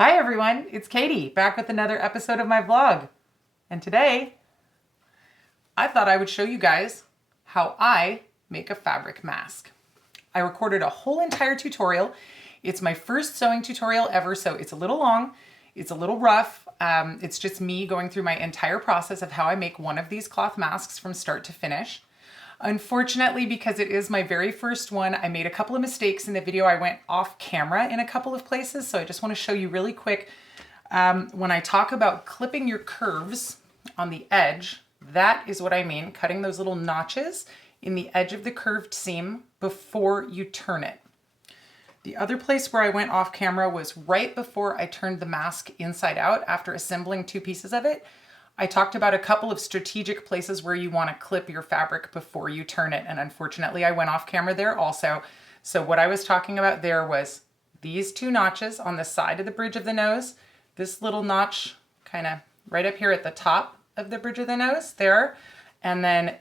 Hi everyone, it's Katie back with another episode of my vlog. And today, I thought I would show you guys how I make a fabric mask. I recorded a whole entire tutorial. It's my first sewing tutorial ever, so it's a little long, it's a little rough. It's just me going through my entire process of how I make one of these cloth masks from start to finish. Unfortunately, because it is my very first one, I made a couple of mistakes in the video. I went off camera in a couple of places, so I just want to show you really quick. When I talk about clipping your curves on the edge, that is what I mean, cutting those little notches in the edge of the curved seam before you turn it. The other place where I went off camera was right before I turned the mask inside out after assembling two pieces of it. I talked about a couple of strategic places where you want to clip your fabric before you turn it, and unfortunately I went off camera there also. So what I was talking about there was these two notches on the side of the bridge of the nose, this little notch kind of right up here at the top of the bridge of the nose there, and then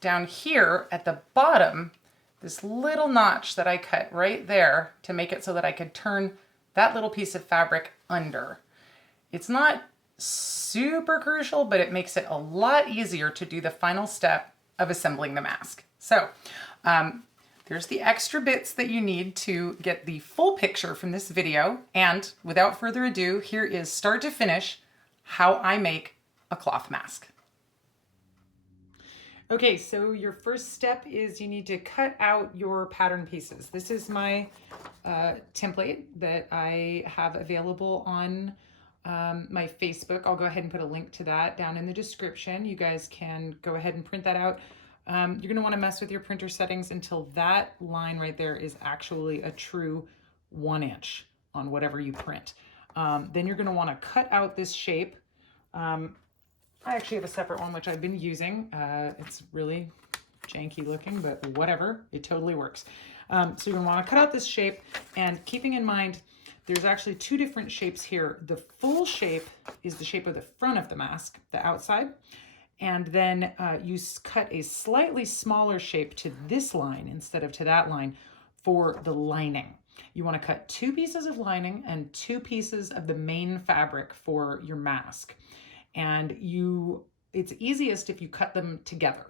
down here at the bottom, this little notch that I cut right there to make it so that I could turn that little piece of fabric under. It's not super crucial, but it makes it a lot easier to do the final step of assembling the mask. So there's the extra bits that you need to get the full picture from this video. And without further ado, here is start to finish how I make a cloth mask. Okay, so your first step is you need to cut out your pattern pieces. This is my template that I have available on my Facebook. I'll go ahead and put a link to that down in the description. You guys can go ahead and print that out. You're going to want to mess with your printer settings until that line right there is actually a true 1 inch on whatever you print. Then you're going to want to cut out this shape. I actually have a separate one which I've been using. It's really janky looking, but whatever, it totally works. So you're going to want to cut out this shape, and keeping in mind there's actually two different shapes here. The full shape is the shape of the front of the mask, the outside, and then you cut a slightly smaller shape to this line instead of to that line for the lining. You want to cut 2 pieces of lining and 2 pieces of the main fabric for your mask. And it's easiest if you cut them together.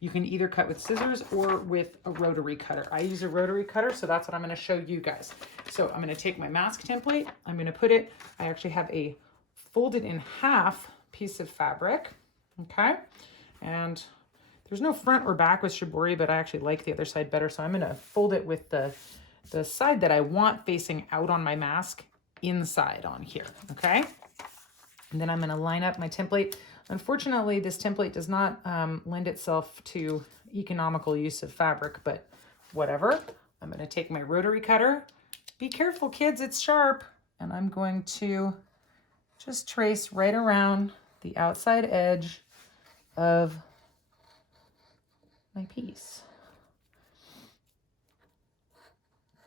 You can either cut with scissors or with a rotary cutter. I use a rotary cutter, so that's what I'm going to show you guys. So I'm going to take my mask template. I'm going to put it, I actually have a folded in half piece of fabric, okay? And there's no front or back with shibori, but I actually like the other side better, so I'm going to fold it with the side that I want facing out on my mask inside on here, okay? And then I'm going to line up my template. Unfortunately, this template does not lend itself to economical use of fabric, but whatever. I'm going to take my rotary cutter. Be careful, kids, it's sharp. And I'm going to just trace right around the outside edge of my piece.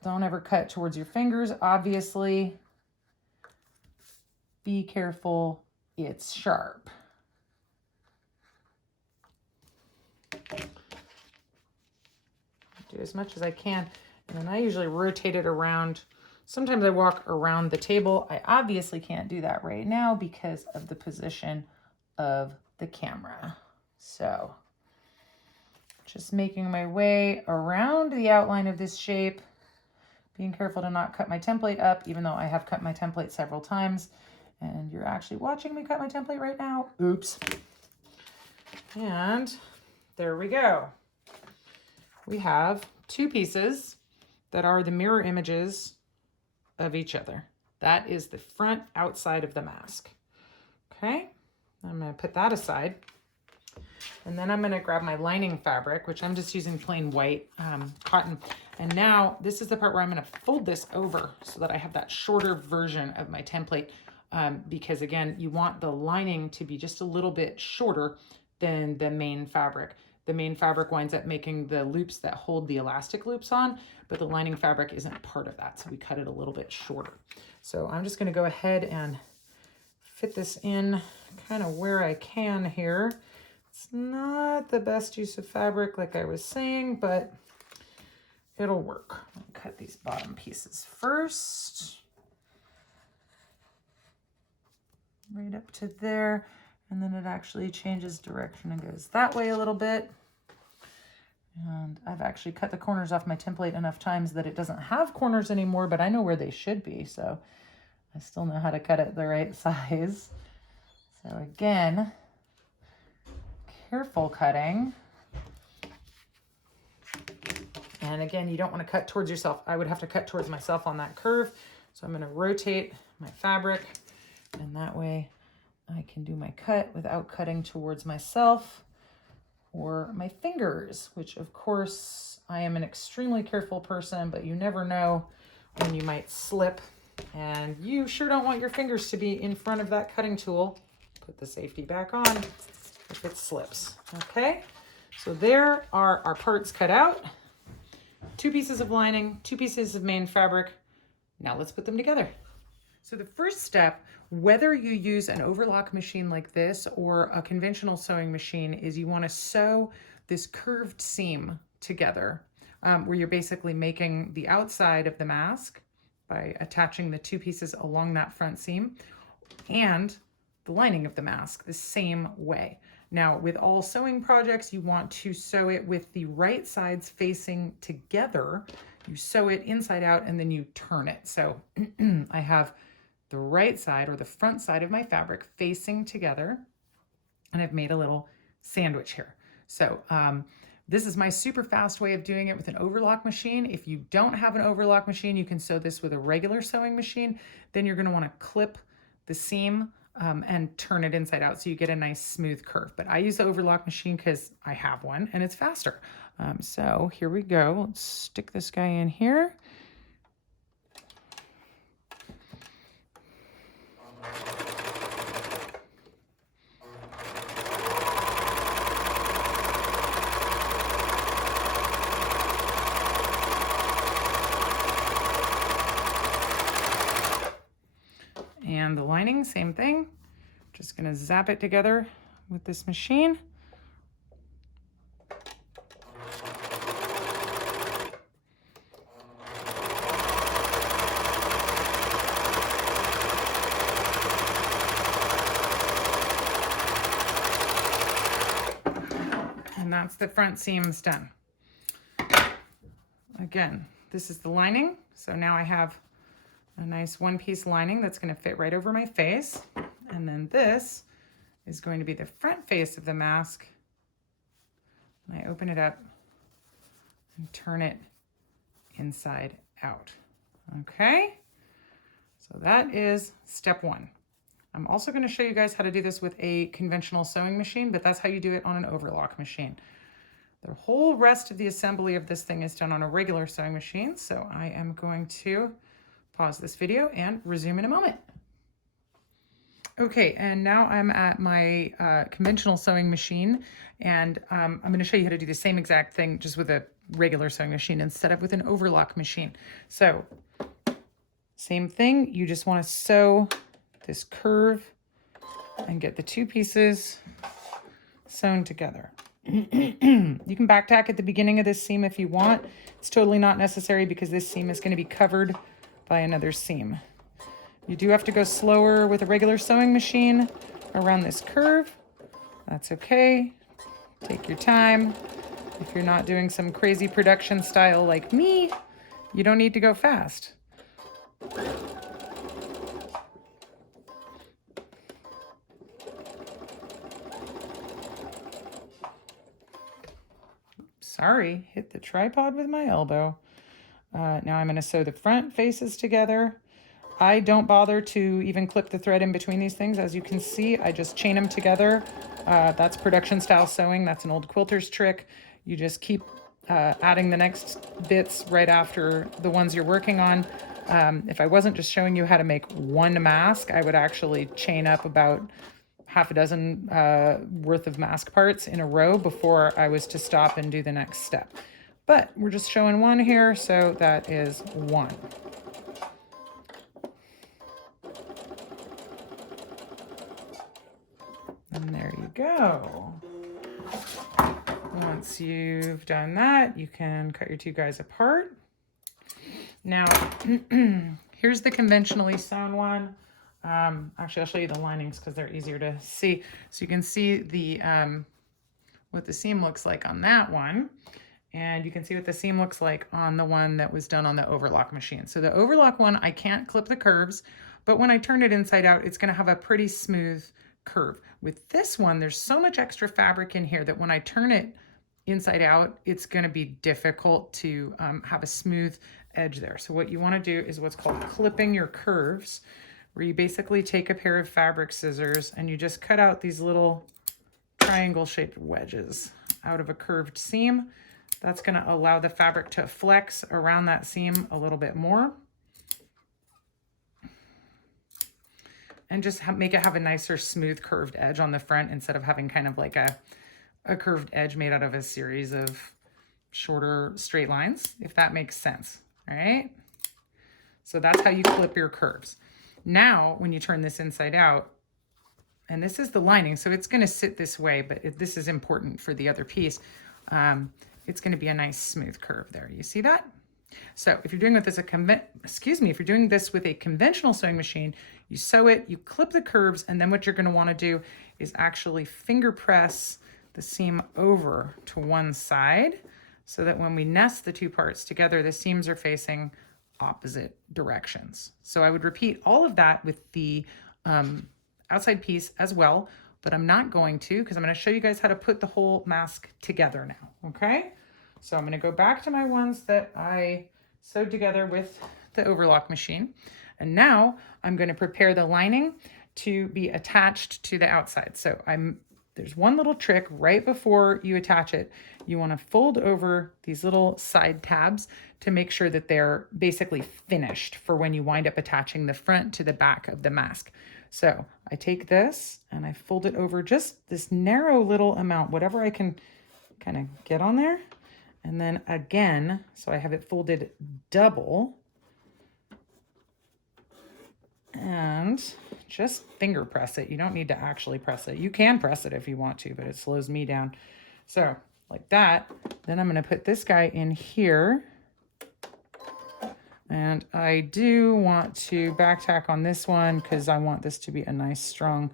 Don't ever cut towards your fingers, obviously. Be careful, it's sharp. Do as much as I can, and then I usually rotate it around. Sometimes I walk around the table. I obviously can't do that right now because of the position of the camera. So just making my way around the outline of this shape, being careful to not cut my template up, even though I have cut my template several times. And you're actually watching me cut my template right now. Oops. And there we go. We have 2 pieces that are the mirror images of each other. That is the front outside of the mask. Okay, I'm going to put that aside. And then I'm going to grab my lining fabric, which I'm just using plain white cotton. And now this is the part where I'm going to fold this over so that I have that shorter version of my template. Because again, you want the lining to be just a little bit shorter than the main fabric. The main fabric winds up making the loops that hold the elastic loops on, but the lining fabric isn't part of that, so we cut it a little bit shorter. So I'm just going to go ahead and fit this in kind of where I can here. It's not the best use of fabric like I was saying, but it'll work. I'll cut these bottom pieces first. right up to there. And then it actually changes direction and goes that way a little bit. And I've actually cut the corners off my template enough times that it doesn't have corners anymore, but I know where they should be. So I still know how to cut it the right size. So again, careful cutting. And again, you don't want to cut towards yourself. I would have to cut towards myself on that curve. So I'm going to rotate my fabric, and that way I can do my cut without cutting towards myself or my fingers, which of course I am an extremely careful person, but you never know when you might slip, and you sure don't want your fingers to be in front of that cutting tool. Put the safety back on if it slips. Okay, so there are our parts cut out. 2 pieces of lining, 2 pieces of main fabric. Now let's put them together. So the first step, whether you use an overlock machine like this or a conventional sewing machine, is you want to sew this curved seam together, where you're basically making the outside of the mask by attaching the 2 pieces along that front seam, and the lining of the mask the same way. Now, with all sewing projects, you want to sew it with the right sides facing together. You sew it inside out and then you turn it. So I have the right side, or the front side of my fabric, facing together, and I've made a little sandwich here. So this is my super fast way of doing it with an overlock machine. If you don't have an overlock machine, you can sew this with a regular sewing machine. Then you're going to want to clip the seam and turn it inside out so you get a nice smooth curve. But I use the overlock machine because I have one and it's faster. So here we go. Let's stick this guy in here. And the lining, same thing. Just gonna zap it together with this machine. And that's the front seams done. Again, this is the lining. So now I have a nice 1-piece lining that's going to fit right over my face. And then this is going to be the front face of the mask. And I open it up and turn it inside out. Okay, so that is step 1. I'm also going to show you guys how to do this with a conventional sewing machine, but that's how you do it on an overlock machine. The whole rest of the assembly of this thing is done on a regular sewing machine. So I am going to pause this video and resume in a moment. Okay, and now I'm at my conventional sewing machine, and I'm going to show you how to do the same exact thing just with a regular sewing machine instead of with an overlock machine. So same thing, you just want to sew this curve and get the 2 pieces sewn together. You can back tack at the beginning of this seam if you want. It's totally not necessary because this seam is going to be covered by another seam. You do have to go slower with a regular sewing machine around this curve. That's okay. Take your time. If you're not doing some crazy production style like me, you don't need to go fast. Sorry, hit the tripod with my elbow. Now I'm going to sew the front faces together. I don't bother to even clip the thread in between these things. As you can see, I just chain them together. That's production style sewing. That's an old quilter's trick. You just keep adding the next bits right after the ones you're working on. If I wasn't just showing you how to make one mask, I would actually chain up about half a dozen worth of mask parts in a row before I was to stop and do the next step. But we're just showing one here, so that is 1. And there you go. Once you've done that, you can cut your 2 guys apart. Now, here's the conventionally sewn one. Actually, I'll show you the linings because they're easier to see. So you can see the what the seam looks like on that one. And you can see what the seam looks like on the one that was done on the overlock machine. So the overlock one, I can't clip the curves, but when I turn it inside out, it's gonna have a pretty smooth curve. With this one, there's so much extra fabric in here that when I turn it inside out, it's gonna be difficult to have a smooth edge there. So what you wanna do is what's called clipping your curves, where you basically take a pair of fabric scissors and you just cut out these little triangle shaped wedges out of a curved seam. That's going to allow the fabric to flex around that seam a little bit more. And just make it have a nicer smooth curved edge on the front instead of having kind of like a curved edge made out of a series of shorter straight lines, if that makes sense. All right. So that's how you clip your curves. Now, when you turn this inside out, and this is the lining, so it's going to sit this way, but this is important for the other piece. It's going to be a nice smooth curve there. You see that? So if you're doing with this if you're doing this with a conventional sewing machine, you sew it, you clip the curves, and then what you're going to want to do is actually finger press the seam over to one side so that when we nest the two parts together, the seams are facing opposite directions. So I would repeat all of that with the outside piece as well, but I'm not going to because I'm going to show you guys how to put the whole mask together now, okay? So I'm going to go back to my ones that I sewed together with the overlock machine. And now I'm going to prepare the lining to be attached to the outside. So there's one little trick right before you attach it. You want to fold over these little side tabs to make sure that they're basically finished for when you wind up attaching the front to the back of the mask. So I take this and I fold it over just this narrow little amount, whatever I can kind of get on there. And then again, so I have it folded double. And just finger press it. You don't need to actually press it. You can press it if you want to, but it slows me down. So like that. Then I'm going to put this guy in here. And I do want to back tack on this one because I want this to be a nice strong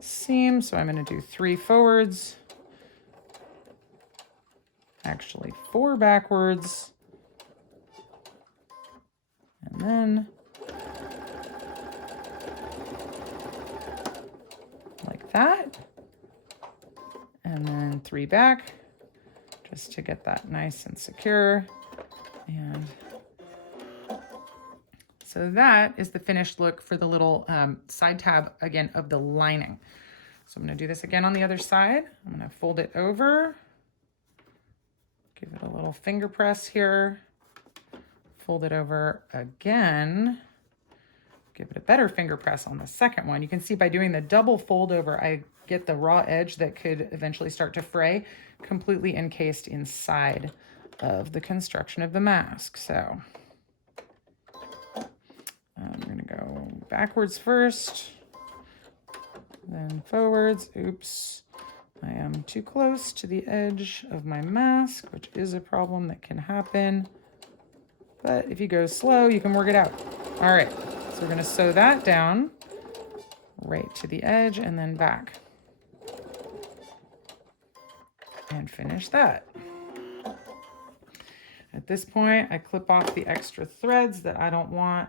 seam. So I'm going to do 3 forwards. Actually 4 backwards. And then like that. And then 3 back just to get that nice and secure. And so that is the finished look for the little side tab, again, of the lining. So I'm going to do this again on the other side. I'm going to fold it over, give it a little finger press here, fold it over again, give it a better finger press on the second one. You can see by doing the double fold over, I get the raw edge that could eventually start to fray completely encased inside of the construction of the mask. So I'm going to go backwards first, then forwards. Oops, I am too close to the edge of my mask, which is a problem that can happen. But if you go slow, you can work it out. All right, so we're going to sew that down right to the edge and then back. And finish that. At this point, I clip off the extra threads that I don't want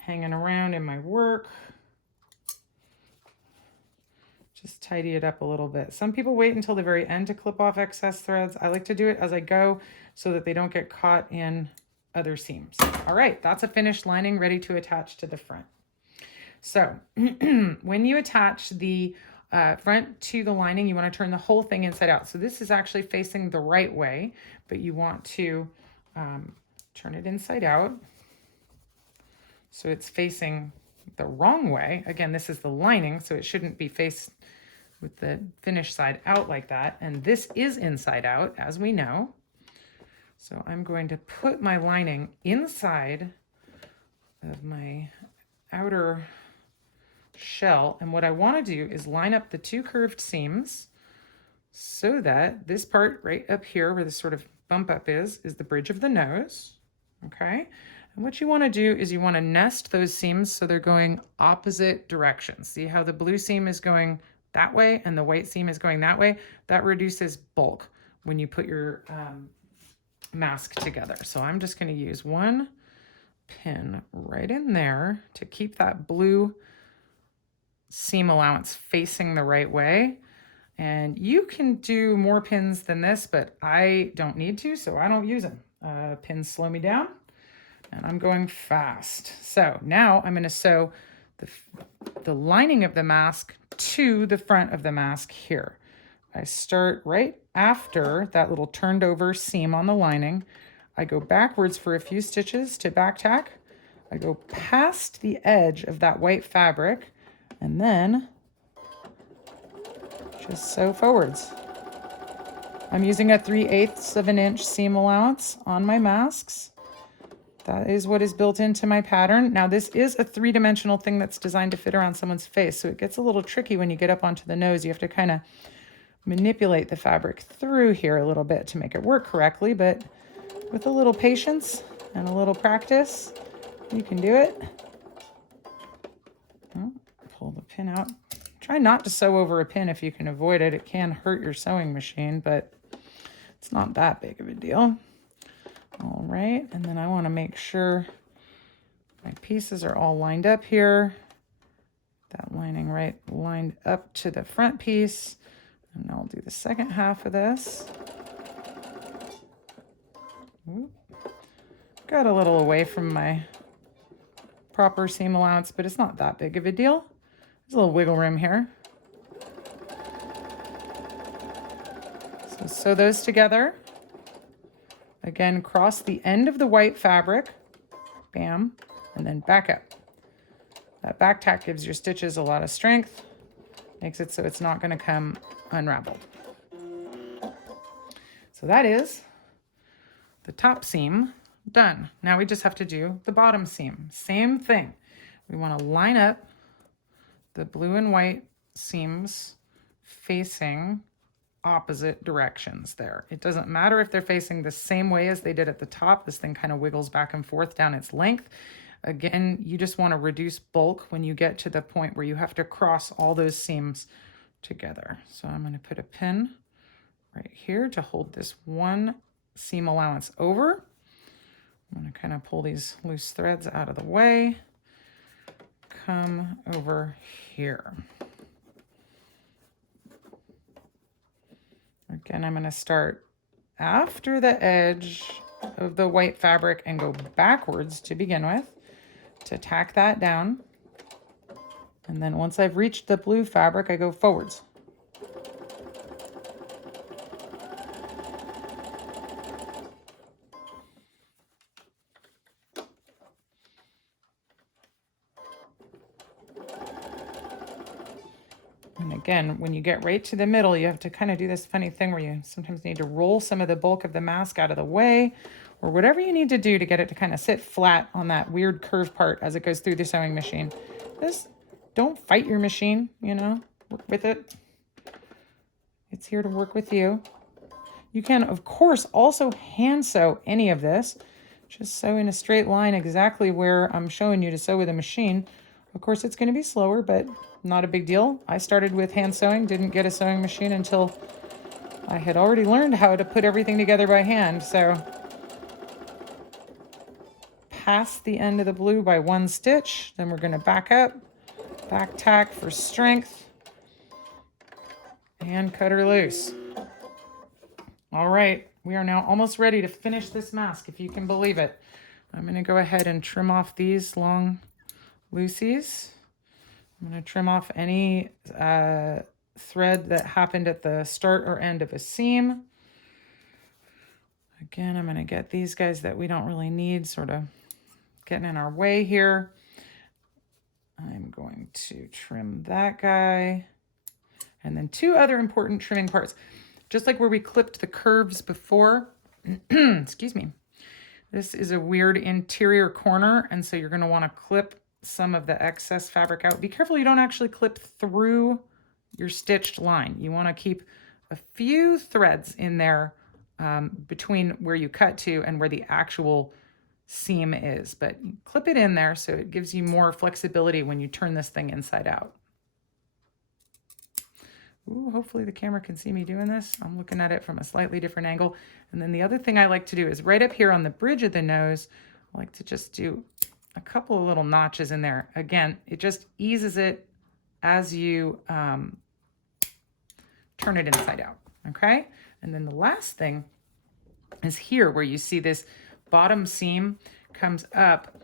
hanging around in my work. Just tidy it up a little bit. Some people wait until the very end to clip off excess threads. I like to do it as I go so that they don't get caught in other seams. All right, that's a finished lining ready to attach to the front. So when you attach the front to the lining, you want to turn the whole thing inside out. So this is actually facing the right way, but you want to turn it inside out. So it's facing the wrong way. Again, this is the lining, so it shouldn't be faced with the finished side out like that. And this is inside out, as we know. So I'm going to put my lining inside of my outer shell. And what I want to do is line up the 2 curved seams so that this part right up here where this sort of bump up is the bridge of the nose. Okay. And what you want to do is you want to nest those seams so they're going opposite directions. See how the blue seam is going that way and the white seam is going that way? That reduces bulk when you put your mask together. So I'm just going to use one pin right in there to keep that blue seam allowance facing the right way. And you can do more pins than this, but I don't need to, so I don't use them. Pins slow me down, and I'm going fast. So now I'm going to sew the lining of the mask to the front of the mask here. I start right after that little turned over seam on the lining. I go backwards for a few stitches to back tack. I go past the edge of that white fabric, and then just sew forwards. I'm using a 3/8 of an inch seam allowance on my masks. That is what is built into my pattern. Now this is a 3-dimensional thing that's designed to fit around someone's face, so it gets a little tricky when you get up onto the nose. You have to kind of manipulate the fabric through here a little bit to make it work correctly, but with a little patience and a little practice, you can do it. Oh, pull the pin out. Try not to sew over a pin if you can avoid it. It can hurt your sewing machine, but it's not that big of a deal. All right, and then I want to make sure my pieces are all lined up here. That lining right lined up to the front piece. And I'll do the second half of this. Ooh. Got a little away from my proper seam allowance, but it's not that big of a deal. There's a little wiggle room here. So sew those together. Again, cross the end of the white fabric, bam, and then back up. That back tack gives your stitches a lot of strength, makes it so it's not going to come unraveled. So that is the top seam done. Now we just have to do the bottom seam. Same thing. We want to line up the blue and white seams facing opposite directions there. It doesn't matter if they're facing the same way as they did at the top. This thing kind of wiggles back and forth down its length. Again, you just want to reduce bulk when you get to the point where you have to cross all those seams together. So I'm going to put a pin right here to hold this one seam allowance over. I'm going to kind of pull these loose threads out of the way. Come over here. Again, I'm going to start after the edge of the white fabric and go backwards to begin with to tack that down. And then once I've reached the blue fabric, I go forwards. And again, when you get right to the middle, you have to kind of do this funny thing where you sometimes need to roll some of the bulk of the mask out of the way, or whatever you need to do to get it to kind of sit flat on that weird curved part as it goes through the sewing machine. Don't fight your machine, you know, work with it. It's here to work with you. You can, of course, also hand sew any of this. Just sew in a straight line exactly where I'm showing you to sew with a machine. Of course, it's going to be slower, but not a big deal. I started with hand sewing, didn't get a sewing machine until I had already learned how to put everything together by hand. So past the end of the blue by one stitch, then we're going to back up, back tack for strength, and cut her loose. All right, we are now almost ready to finish this mask, if you can believe it. I'm going to go ahead and trim off these long loosies. I'm going to trim off any thread that happened at the start or end of a seam. Again, I'm going to get these guys that we don't really need sort of getting in our way here. I'm going to trim that guy. And then two other important trimming parts. Just like where we clipped the curves before, excuse me, this is a weird interior corner, and so you're going to want to clip some of the excess fabric out. Be careful you don't actually clip through your stitched line. You want to keep a few threads in there between where you cut to and where the actual seam is, but clip it in there so it gives you more flexibility when you turn this thing inside out. Ooh, hopefully the camera can see me doing this. I'm looking at it from a slightly different angle. And then the other thing I like to do is right up here on the bridge of the nose, I like to just do a couple of little notches in there. Again, it just eases it as you turn it inside out, okay? And then the last thing is here where you see this bottom seam comes up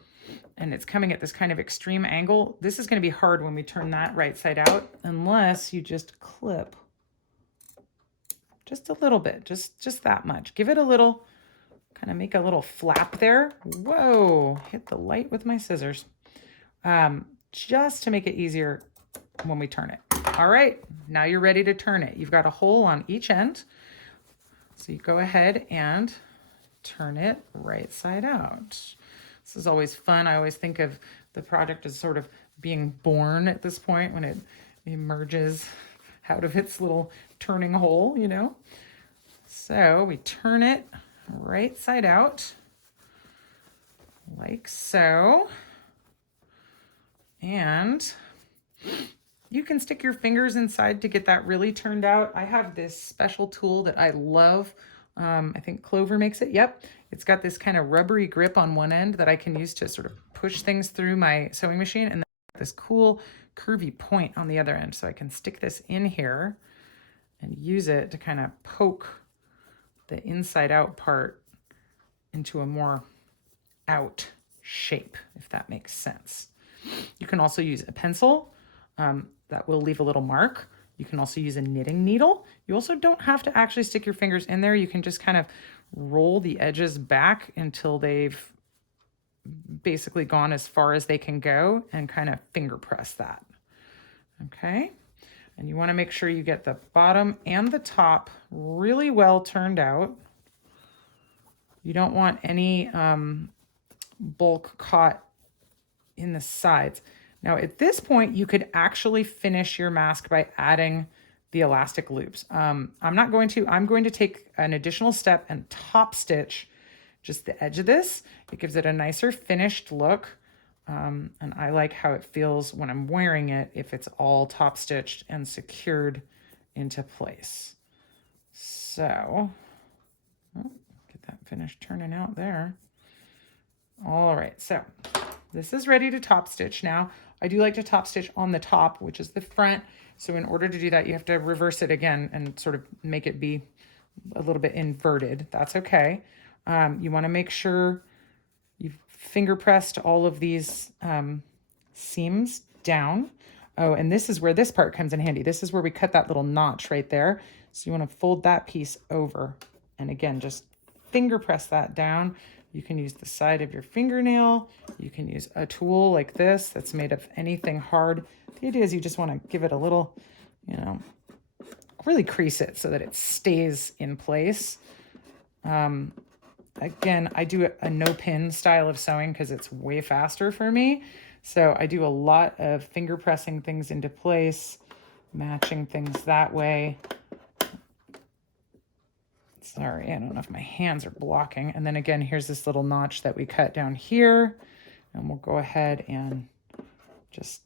and it's coming at this kind of extreme angle. This is going to be hard when we turn that right side out unless you just clip just a little bit, just that much. Give it a little, kind of make a little flap there. Whoa, hit the light with my scissors. Just to make it easier when we turn it. All right, now you're ready to turn it. You've got a hole on each end. So you go ahead and turn it right side out. This is always fun. I always think of the project as sort of being born at this point when it emerges out of its little turning hole, you know? So we turn it right side out, like so. And you can stick your fingers inside to get that really turned out. I have this special tool that I love. I think Clover makes it. Yep. It's got this kind of rubbery grip on one end that I can use to sort of push things through my sewing machine. And then this cool curvy point on the other end. So I can stick this in here and use it to kind of poke the inside out part into a more out shape, if that makes sense. You can also use a pencil that will leave a little mark. You can also use a knitting needle. You also don't have to actually stick your fingers in there. You can just kind of roll the edges back until they've basically gone as far as they can go and kind of finger press that. Okay. And you want to make sure you get the bottom and the top really well turned out. You don't want any bulk caught in the sides. Now at this point, you could actually finish your mask by adding the elastic loops. I'm not going to. I'm going to take an additional step and top stitch just the edge of this. It gives it a nicer finished look. And I like how it feels when I'm wearing it if it's all top stitched and secured into place. So, get that finished turning out there. All right, so this is ready to top stitch now. I do like to top stitch on the top, which is the front. So in order to do that, you have to reverse it again and sort of make it be a little bit inverted. That's okay. You want to make sure you've finger pressed all of these seams down. Oh, and this is where this part comes in handy. This is where we cut that little notch right there. So you want to fold that piece over. And again, just finger press that down. You can use the side of your fingernail. You can use a tool like this that's made of anything hard. The idea is you just want to give it a little, you know, really crease it so that it stays in place. Again, I do a no pin style of sewing because it's way faster for me. So I do a lot of finger pressing things into place, matching things that way. Sorry, I don't know if my hands are blocking. And then again, here's this little notch that we cut down here. And we'll go ahead and just,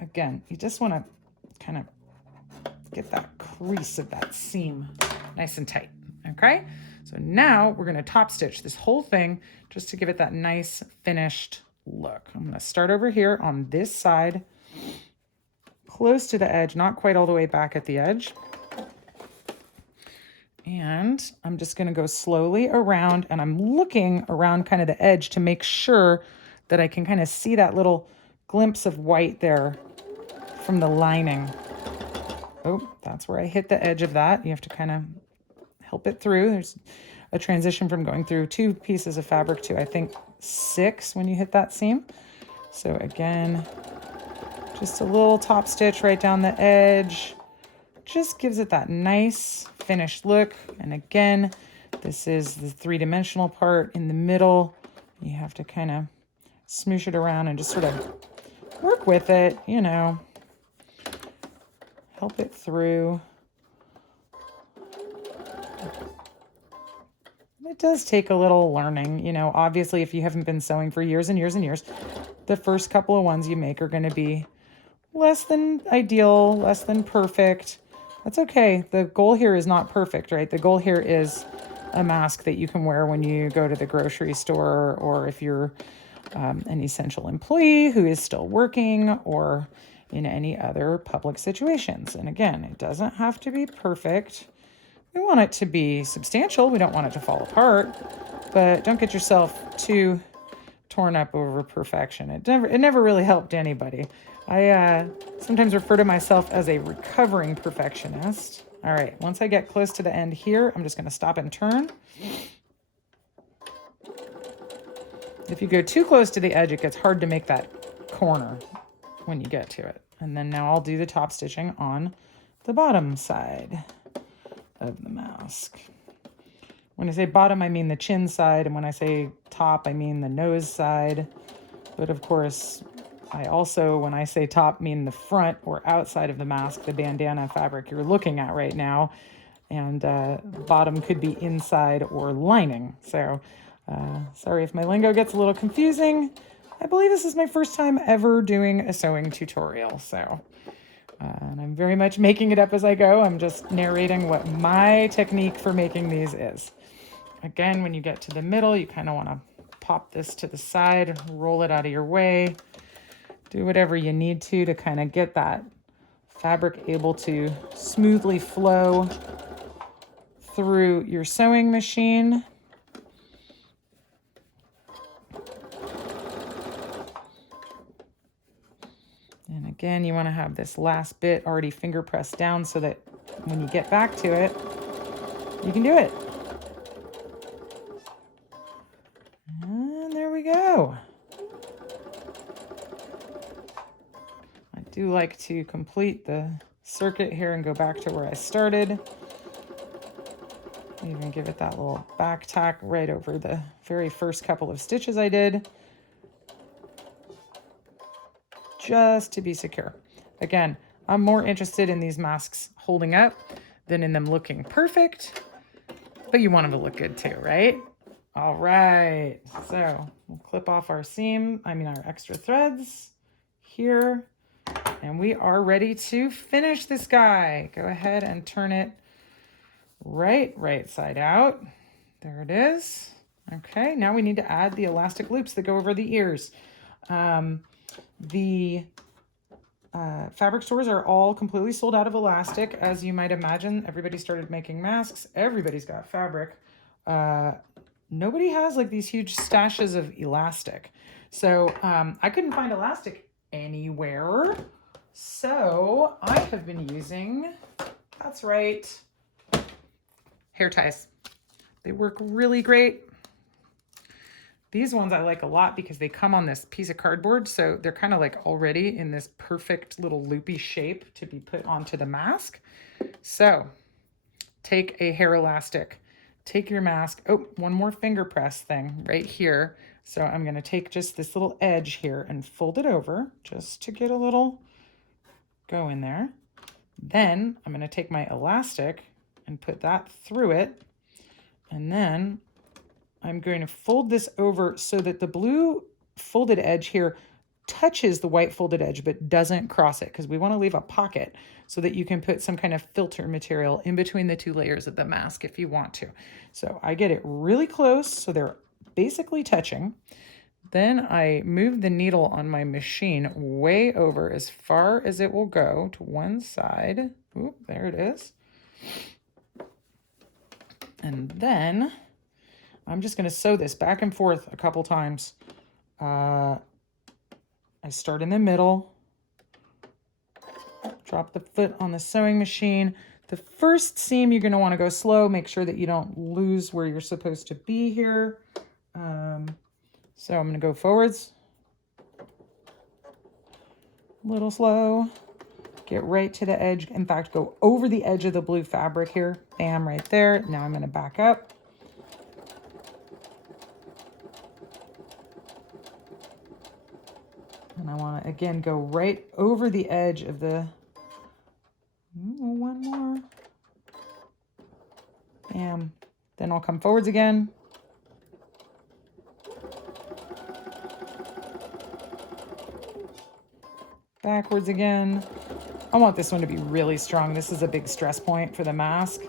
again, you just want to kind of get that crease of that seam nice and tight, okay? So now we're going to top stitch this whole thing just to give it that nice finished look. I'm going to start over here on this side, close to the edge, not quite all the way back at the edge. And I'm just going to go slowly around, and I'm looking around kind of the edge to make sure that I can kind of see that little glimpse of white there from the lining. Oh, that's where I hit the edge of that. You have to kind of help it through. There's a transition from going through 2 pieces of fabric to, I think, 6 when you hit that seam. So again, just a little top stitch right down the edge. Just gives it that nice finished look. And again, this is the 3-dimensional part in the middle. You have to kind of smoosh it around and just sort of work with it, you know, help it through. It does take a little learning. You know, obviously, if you haven't been sewing for years and years and years, the first couple of ones you make are going to be less than ideal, less than perfect. That's okay. The goal here is not perfect, right? The goal here is a mask that you can wear when you go to the grocery store, or if you're an essential employee who is still working, or in any other public situations. And again, it doesn't have to be perfect. We want it to be substantial. We don't want it to fall apart, but don't get yourself too torn up over perfection. It never really helped anybody. I sometimes refer to myself as a recovering perfectionist. All right, once I get close to the end here, I'm just going to stop and turn. If you go too close to the edge, it gets hard to make that corner when you get to it. And then now I'll do the top stitching on the bottom side of the mask. When I say bottom, I mean the chin side, and when I say top, I mean the nose side. But of course, I also, when I say top, mean the front or outside of the mask, the bandana fabric you're looking at right now. And bottom could be inside or lining. So sorry if my lingo gets a little confusing. I believe this is my first time ever doing a sewing tutorial. So, and I'm very much making it up as I go. I'm just narrating what my technique for making these is. Again, when you get to the middle, you kind of want to pop this to the side, roll it out of your way. Do whatever you need to kind of get that fabric able to smoothly flow through your sewing machine. And again, you want to have this last bit already finger pressed down so that when you get back to it, you can do it. And there we go. I do like to complete the circuit here and go back to where I started. Even give it that little back tack right over the very first couple of stitches I did, just to be secure. Again, I'm more interested in these masks holding up than in them looking perfect, but you want them to look good too, right? All right, so we'll clip off our our extra threads here, and we are ready to finish this guy. Go ahead and turn it right side out. There it is. Okay, now we need to add the elastic loops that go over the ears. The fabric stores are all completely sold out of elastic. As you might imagine, everybody started making masks. Everybody's got fabric. Nobody has like these huge stashes of elastic. So I couldn't find elastic anywhere. So I have been using, that's right, hair ties. They work really great. These ones I like a lot because they come on this piece of cardboard, so they're kind of like already in this perfect little loopy shape to be put onto the mask. So take a hair elastic, take your mask. Oh, one more finger press thing right here. So I'm going to take just this little edge here and fold it over just to get a little go in there. Then I'm going to take my elastic and put that through it. And then I'm going to fold this over so that the blue folded edge here touches the white folded edge but doesn't cross it, because we want to leave a pocket so that you can put some kind of filter material in between the two layers of the mask if you want to. So I get it really close so they're basically touching. Then I move the needle on my machine way over as far as it will go to one side. Ooh, there it is. And then I'm just going to sew this back and forth a couple times. I start in the middle, drop the foot on the sewing machine. The first seam, you're going to want to go slow. Make sure that you don't lose where you're supposed to be here. So I'm going to go forwards, a little slow, get right to the edge. In fact, go over the edge of the blue fabric here. Bam, right there. Now I'm going to back up. And I want to, again, go right over the edge of the, one more. Bam. Then I'll come forwards again. Backwards again. I want this one to be really strong. This is a big stress point for the mask,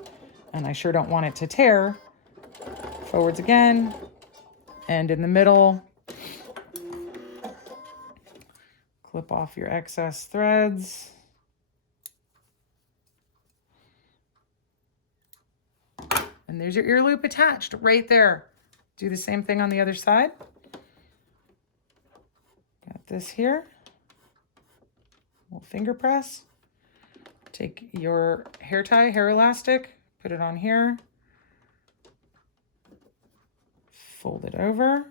and I sure don't want it to tear. Forwards again, and in the middle. Clip off your excess threads. And there's your ear loop attached right there. Do the same thing on the other side. Got this here. Little finger press. Take your hair tie, hair elastic, put it on here. Fold it over.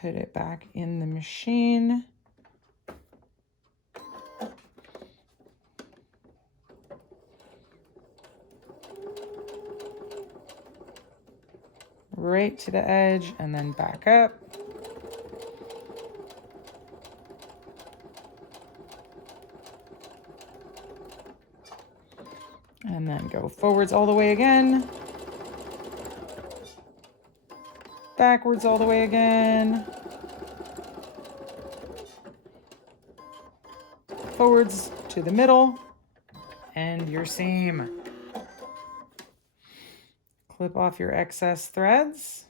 Put it back in the machine. Right to the edge and then back up. And then go forwards all the way again. Backwards all the way again. Forwards to the middle and your seam. Clip off your excess threads.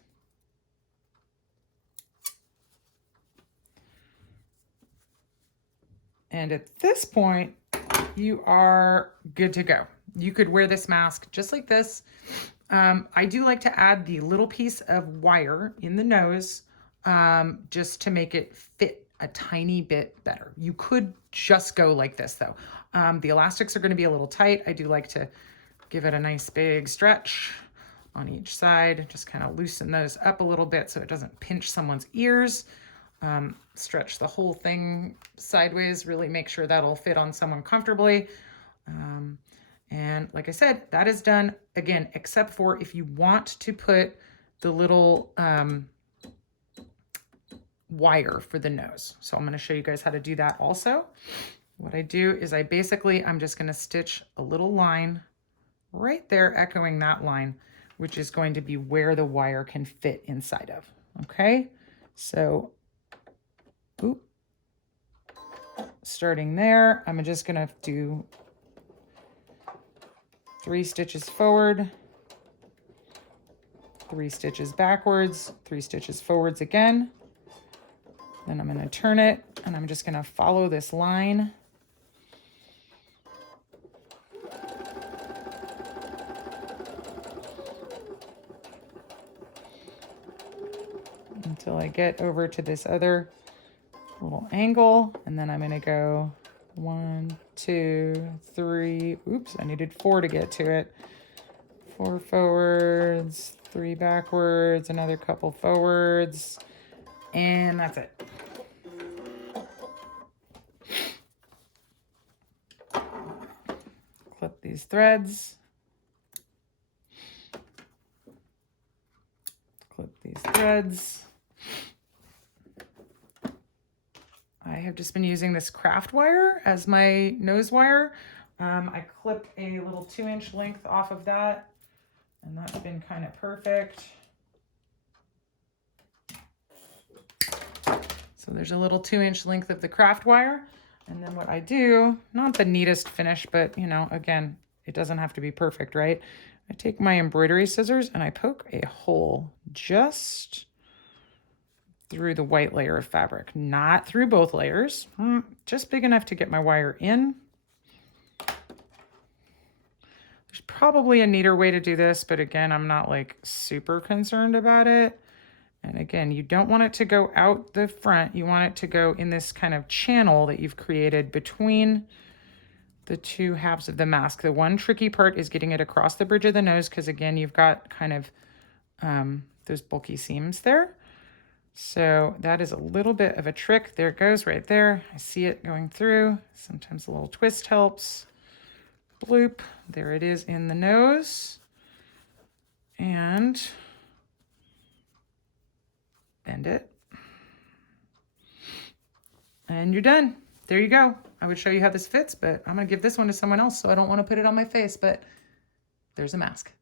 And at this point, you are good to go. You could wear this mask just like this. I do like to add the little piece of wire in the nose just to make it fit a tiny bit better. You could just go like this though. The elastics are going to be a little tight. I do like to give it a nice big stretch on each side. Just kind of loosen those up a little bit so it doesn't pinch someone's ears. Stretch the whole thing sideways, really make sure that'll fit on someone comfortably. And like I said, that is done again, except for if you want to put the little wire for the nose. So I'm going to show you guys how to do that also. What I do is I'm just going to stitch a little line right there, echoing that line, which is going to be where the wire can fit inside of. Okay, so starting there, I'm just going to do 3 stitches forward, 3 stitches backwards, 3 stitches forwards again. Then I'm going to turn it and I'm just going to follow this line. Until I get over to this other little angle, and then I'm going to go 1, 2, 3. Oops, I needed 4 to get to it. 4 forwards, 3 backwards, another couple forwards, and that's it. Clip these threads. Clip these threads. I have just been using this craft wire as my nose wire. I clipped a little 2-inch length off of that, and that's been kind of perfect. So there's a little 2-inch length of the craft wire. And then what I do, not the neatest finish, but you know, again, it doesn't have to be perfect, right? I take my embroidery scissors and I poke a hole just through the white layer of fabric, not through both layers, just big enough to get my wire in. There's probably a neater way to do this, but again, I'm not like super concerned about it. And again, you don't want it to go out the front. You want it to go in this kind of channel that you've created between the 2 halves of the mask. The one tricky part is getting it across the bridge of the nose, because again, you've got kind of those bulky seams there. So that is a little bit of a trick. There it goes right there. I see it going through. Sometimes a little twist helps. Bloop. There it is in the nose. And bend it. And you're done. There you go. I would show you how this fits, but I'm gonna give this one to someone else, so I don't wanna put it on my face, but there's a mask.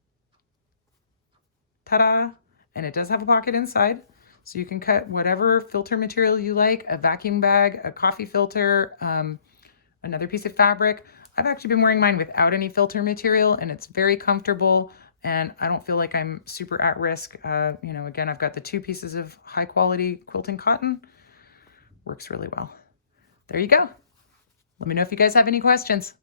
Ta-da! And it does have a pocket inside, so you can cut whatever filter material you like, a vacuum bag, a coffee filter, another piece of fabric. I've actually been wearing mine without any filter material, and it's very comfortable, and I don't feel like I'm super at risk. You know, again, I've got the 2 pieces of high quality quilting cotton. Works really well. There you go. Let me know if you guys have any questions.